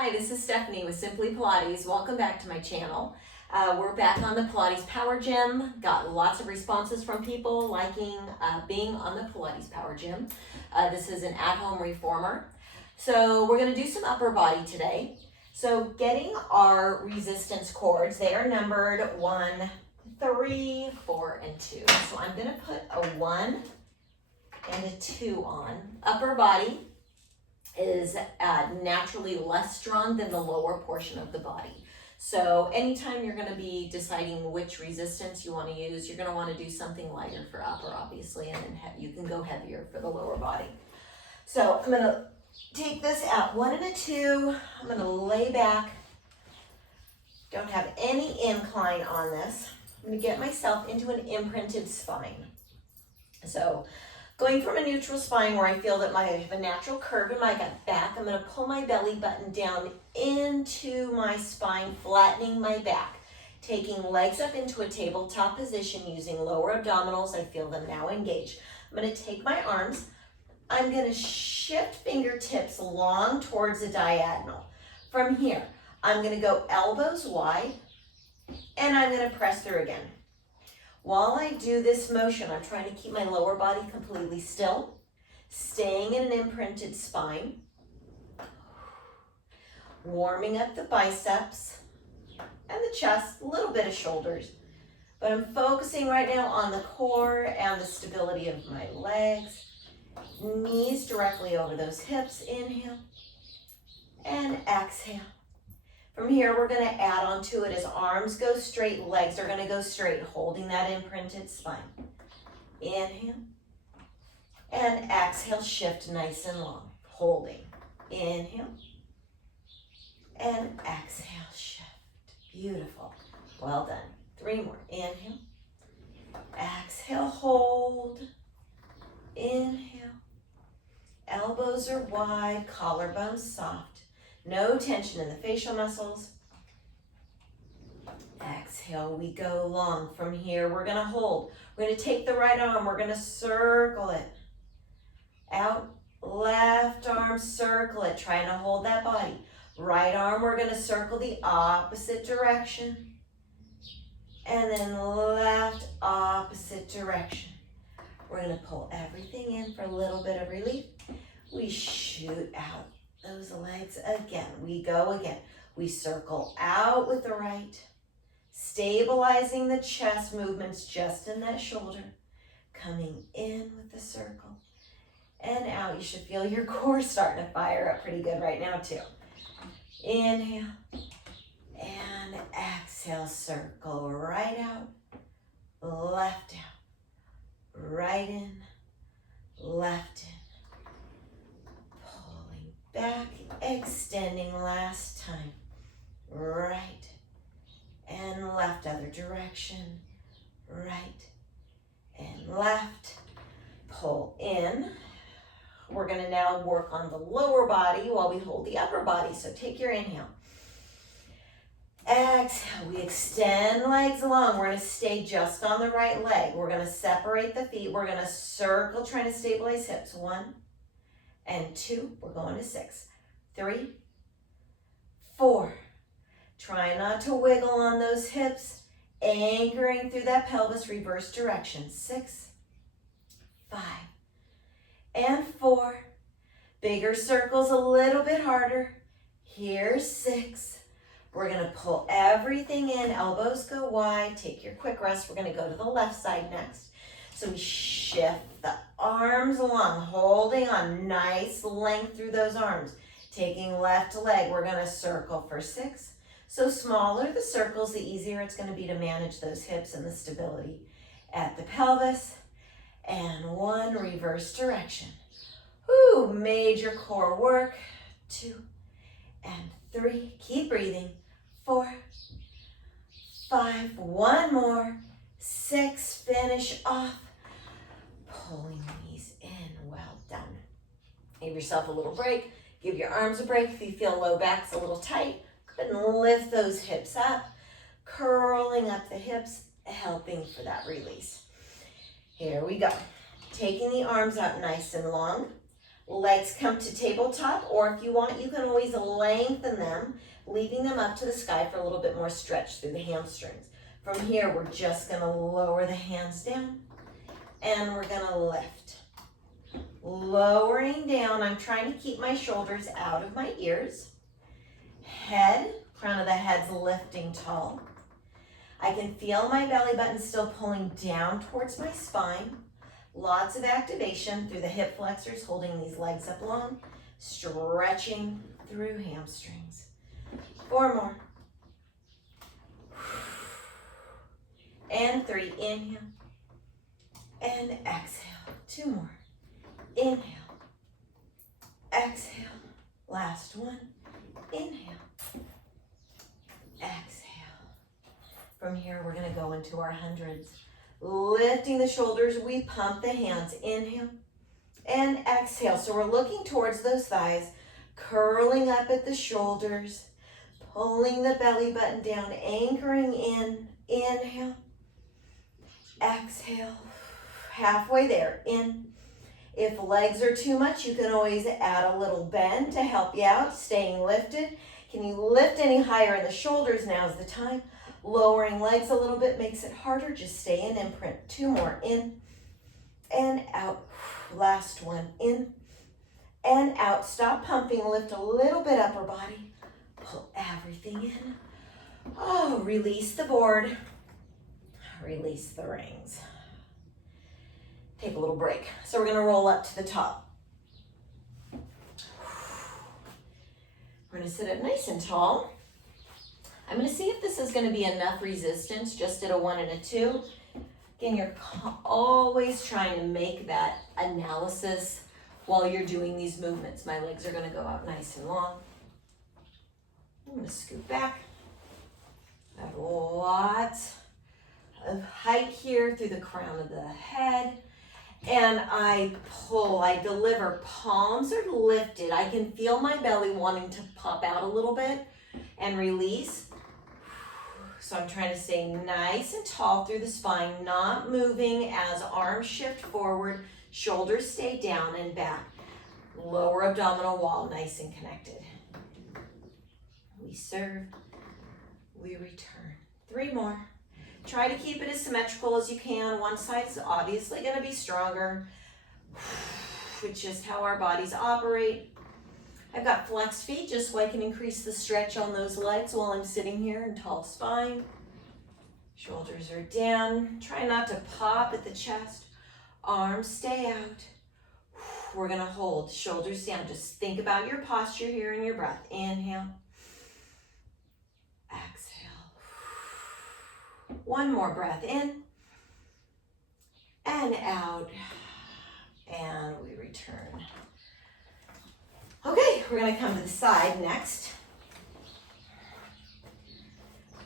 Hi, this is Stephanie with Simply Pilates. Welcome back to my channel. We're back on the Pilates Power Gym. Got lots of responses from people liking being on the Pilates Power Gym. This is an at-home reformer. So we're going to do some upper body today. So getting our resistance cords, they are numbered 1, 3, 4, and 2. So I'm going to put a 1 and a 2 on. Upper body is naturally less strong than the lower portion of the body. So anytime you're going to be deciding which resistance you want to use, you're going to want to do something lighter for upper, obviously, and then you can go heavier for the lower body. So I'm going to take this out, 1 and a 2. I'm going to lay back. Don't have any incline on this. I'm going to get myself into an imprinted spine. So going from a neutral spine where I feel that I have a natural curve in my back, I'm going to pull my belly button down into my spine, flattening my back, taking legs up into a tabletop position using lower abdominals. I feel them now engaged. I'm going to take my arms. I'm going to shift fingertips long towards a diagonal. From here, I'm going to go elbows wide, and I'm going to press through again. While I do this motion, I'm trying to keep my lower body completely still, staying in an imprinted spine, warming up the biceps and the chest, a little bit of shoulders. But I'm focusing right now on the core and the stability of my legs. Knees directly over those hips. Inhale and exhale. From here, we're going to add on to it as arms go straight, legs are going to go straight, holding that imprinted spine. Inhale and exhale, shift nice and long, holding. Inhale and exhale, shift. Beautiful. Well done. 3 more. Inhale. Exhale, hold. Inhale. Elbows are wide, collarbones soft. No tension in the facial muscles. Exhale, we go long. From here, we're going to hold. We're going to take the right arm. We're going to circle it. Out, left arm, circle it. Trying to hold that body. Right arm, we're going to circle the opposite direction. And then left, opposite direction. We're going to pull everything in for a little bit of relief. We shoot out those legs again. We go again. We circle out with the right, stabilizing the chest movements just in that shoulder, coming in with the circle and out. You should feel your core starting to fire up pretty good right now too. Inhale and exhale, circle right out, left out, right in, left in. Back, extending last time. Right and left, other direction. Right and left. Pull in. We're going to now work on the lower body while we hold the upper body. So take your inhale. Exhale, we extend legs long. We're going to stay just on the right leg. We're going to separate the feet. We're going to circle, trying to stabilize hips. 1 and 2, we're going to 6, 3, 4. Try not to wiggle on those hips, anchoring through that pelvis, reverse direction. 6, 5, and 4. Bigger circles, a little bit harder. Here's 6. We're going to pull everything in, elbows go wide. Take your quick rest. We're going to go to the left side next. So we shift the arms along, holding on nice length through those arms. Taking left leg, we're going to circle for 6. So smaller the circles, the easier it's going to be to manage those hips and the stability at the pelvis. And 1, reverse direction. Woo, major core work. 2 and 3, keep breathing. 4, 5, 1 more. 6, finish off. Pulling these in, well done. Give yourself a little break. Give your arms a break. If you feel low back's a little tight, go ahead and lift those hips up, curling up the hips, helping for that release. Here we go. Taking the arms out nice and long. Legs come to tabletop, or if you want, you can always lengthen them, leaving them up to the sky for a little bit more stretch through the hamstrings. From here, we're just gonna lower the hands down, and we're gonna lift. Lowering down, I'm trying to keep my shoulders out of my ears. Head, crown of the head's lifting tall. I can feel my belly button still pulling down towards my spine. Lots of activation through the hip flexors, holding these legs up long, stretching through hamstrings. 4 more. And 3, inhale. And exhale, 2 more. Inhale, exhale, last one. Inhale, exhale. From here, we're gonna go into our hundreds. Lifting the shoulders, we pump the hands. Inhale and exhale. So we're looking towards those thighs, curling up at the shoulders, pulling the belly button down, anchoring in. Inhale, exhale, halfway there. In. If legs are too much, you can always add a little bend to help you out, staying lifted. Can you lift any higher in the shoulders? Now's the time. Lowering legs a little bit makes it harder. Just stay in imprint. 2 more. In and out. Last one. In and out. Stop pumping. Lift a little bit upper body. Pull everything in. Oh, release the board. Release the rings. Take a little break. So we're gonna roll up to the top. We're gonna sit up nice and tall. I'm gonna see if this is gonna be enough resistance. Just at a 1 and a 2. Again, you're always trying to make that analysis while you're doing these movements. My legs are gonna go out nice and long. I'm gonna scoot back. I have lots of height here through the crown of the head. And I pull, I deliver, palms are lifted. I can feel my belly wanting to pop out a little bit and release. So I'm trying to stay nice and tall through the spine, not moving as arms shift forward, shoulders stay down and back. Lower abdominal wall, nice and connected. We serve, we return. 3 more. Try to keep it as symmetrical as you can. One side's obviously gonna be stronger. It's just how our bodies operate. I've got flexed feet just so I can increase the stretch on those legs while I'm sitting here in tall spine. Shoulders are down. Try not to pop at the chest. Arms stay out. We're gonna hold, shoulders down. Just think about your posture here and your breath. Inhale. Exhale. 1 more breath in and out, and we return. Okay, we're gonna come to the side next.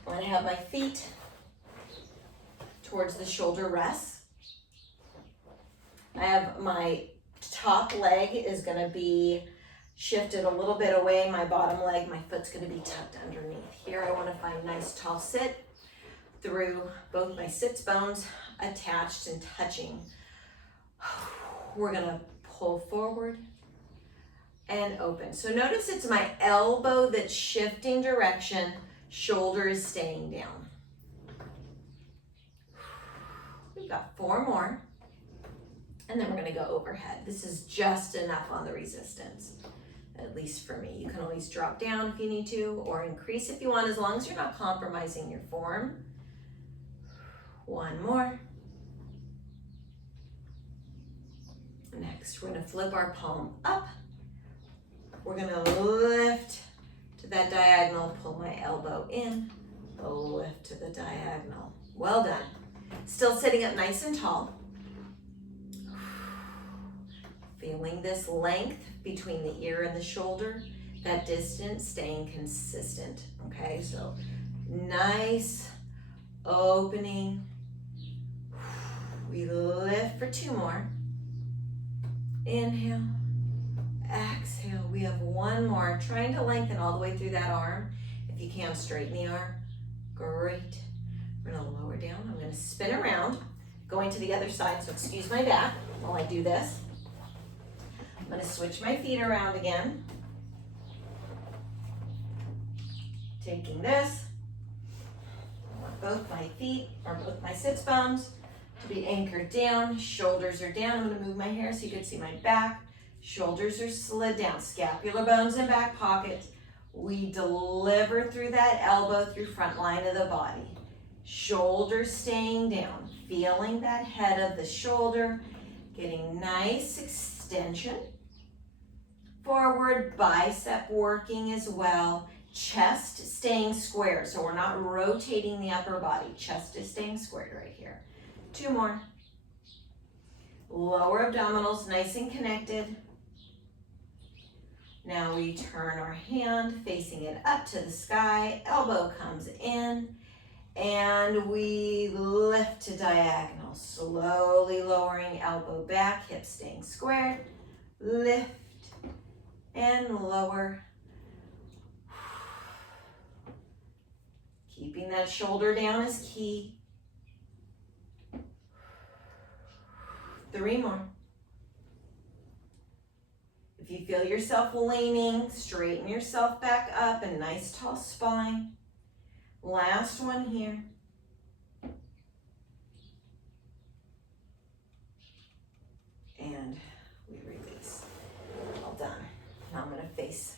I'm gonna have my feet towards the shoulder rests. I have my top leg is gonna be shifted a little bit away. My bottom leg, my foot's gonna be tucked underneath. Here I wanna find a nice tall sit through both my sits bones attached and touching. We're gonna pull forward and open. So notice it's my elbow that's shifting direction, shoulder is staying down. We've got 4 more, and then we're gonna go overhead. This is just enough on the resistance, at least for me. You can always drop down if you need to, or increase if you want, as long as you're not compromising your form. 1 more. Next, we're gonna flip our palm up. We're gonna lift to that diagonal, pull my elbow in, lift to the diagonal. Well done. Still sitting up nice and tall. Feeling this length between the ear and the shoulder, that distance staying consistent, okay? So nice opening. We lift for 2 more. Inhale, exhale. We have 1 more. Trying to lengthen all the way through that arm. If you can, straighten the arm. Great. We're gonna lower down. I'm gonna spin around, going to the other side, so excuse my back while I do this. I'm I'm gonna switch my feet around again. Taking this, I want both my feet, or both my sits bones to be anchored down. Shoulders are down. I'm gonna move my hair so you can see my back. Shoulders are slid down. Scapular bones in back pockets. We deliver through that elbow through front line of the body. Shoulders staying down. Feeling that head of the shoulder. Getting nice extension. Forward bicep working as well. Chest staying square, so we're not rotating the upper body. Chest is staying squared right here. 2 more. Lower abdominals nice and connected. Now we turn our hand, facing it up to the sky. Elbow comes in, and we lift to diagonal. Slowly lowering elbow back, hips staying squared. Lift and lower. Keeping that shoulder down is key. 3 more. If you feel yourself leaning, straighten yourself back up, a nice tall spine. Last one here. And we release. All done. Now I'm going to face.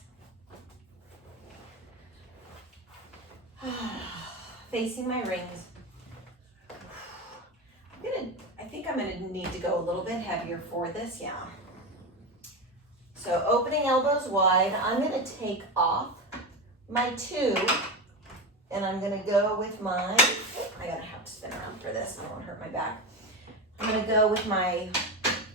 Facing my rings. I think I'm gonna need to go a little bit heavier for this, yeah. So opening elbows wide, I'm gonna take off my 2, and I'm gonna go with my, I gotta have to spin around for this, I don't wanna hurt my back. I'm gonna go with my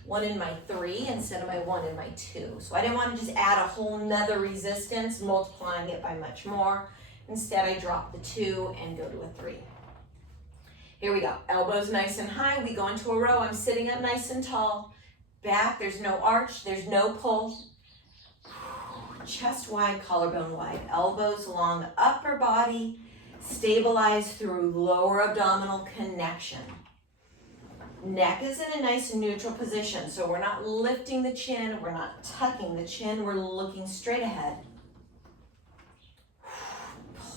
1 and my 3 instead of my 1 and my 2. So I didn't wanna just add a whole nother resistance, multiplying it by much more. Instead, I drop the 2 and go to a 3. Here we go. Elbows nice and high. We go into a row. I'm sitting up nice and tall. Back, there's no arch. There's no pull. Chest wide, collarbone wide. Elbows long, upper body. Stabilize through lower abdominal connection. Neck is in a nice neutral position. So we're not lifting the chin. We're not tucking the chin. We're looking straight ahead.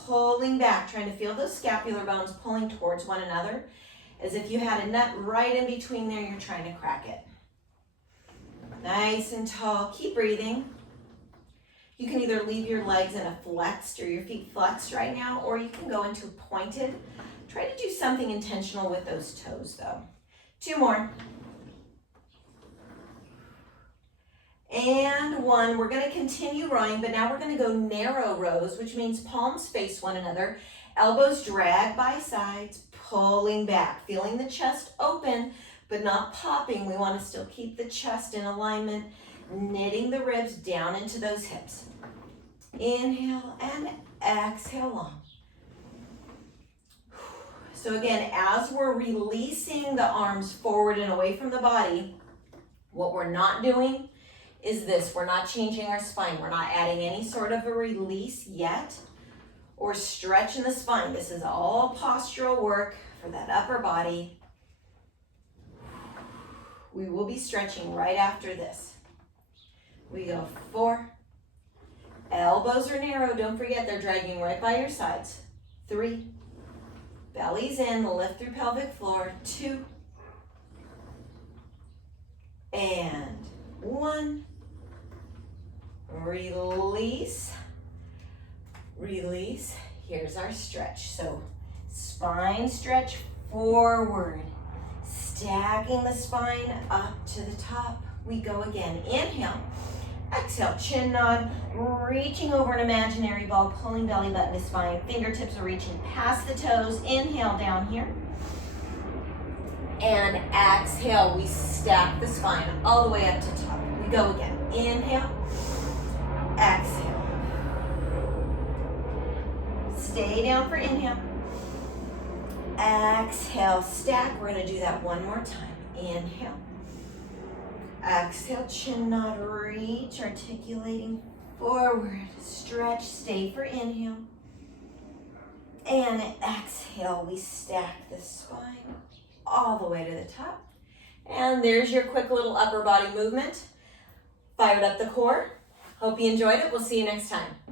Pulling back, trying to feel those scapular bones pulling towards one another, as if you had a nut right in between there, you're trying to crack it. Nice and tall, keep breathing. You can either leave your legs in a flexed or your feet flexed right now, or you can go into pointed. Try to do something intentional with those toes though. 2 more. And 1, we're gonna continue rowing, but now we're gonna go narrow rows, which means palms face one another, elbows drag by sides, pulling back, feeling the chest open, but not popping. We wanna still keep the chest in alignment, knitting the ribs down into those hips. Inhale and exhale long. So again, as we're releasing the arms forward and away from the body, what we're not doing is this. We're not changing our spine. We're not adding any sort of a release yet or stretch in the spine. This is all postural work for that upper body. We will be stretching right after this. We go 4. Elbows are narrow. Don't forget, they're dragging right by your sides. 3. Belly's in, lift through pelvic floor. 2. And 1. Release, release. Here's our stretch. So spine stretch forward, stacking the spine up to the top. We go again. Inhale, exhale, chin nod, reaching over an imaginary ball, pulling belly button to spine. Fingertips are reaching past the toes. Inhale down here. And exhale, we stack the spine all the way up to top. We go again. Inhale. Exhale. Stay down for inhale. Exhale, stack. We're going to do that one more time. Inhale. Exhale, chin nod, reach, articulating forward. Stretch, stay for inhale. And exhale, we stack the spine all the way to the top. And there's your quick little upper body movement. fired up the core. Hope you enjoyed it. We'll see you next time.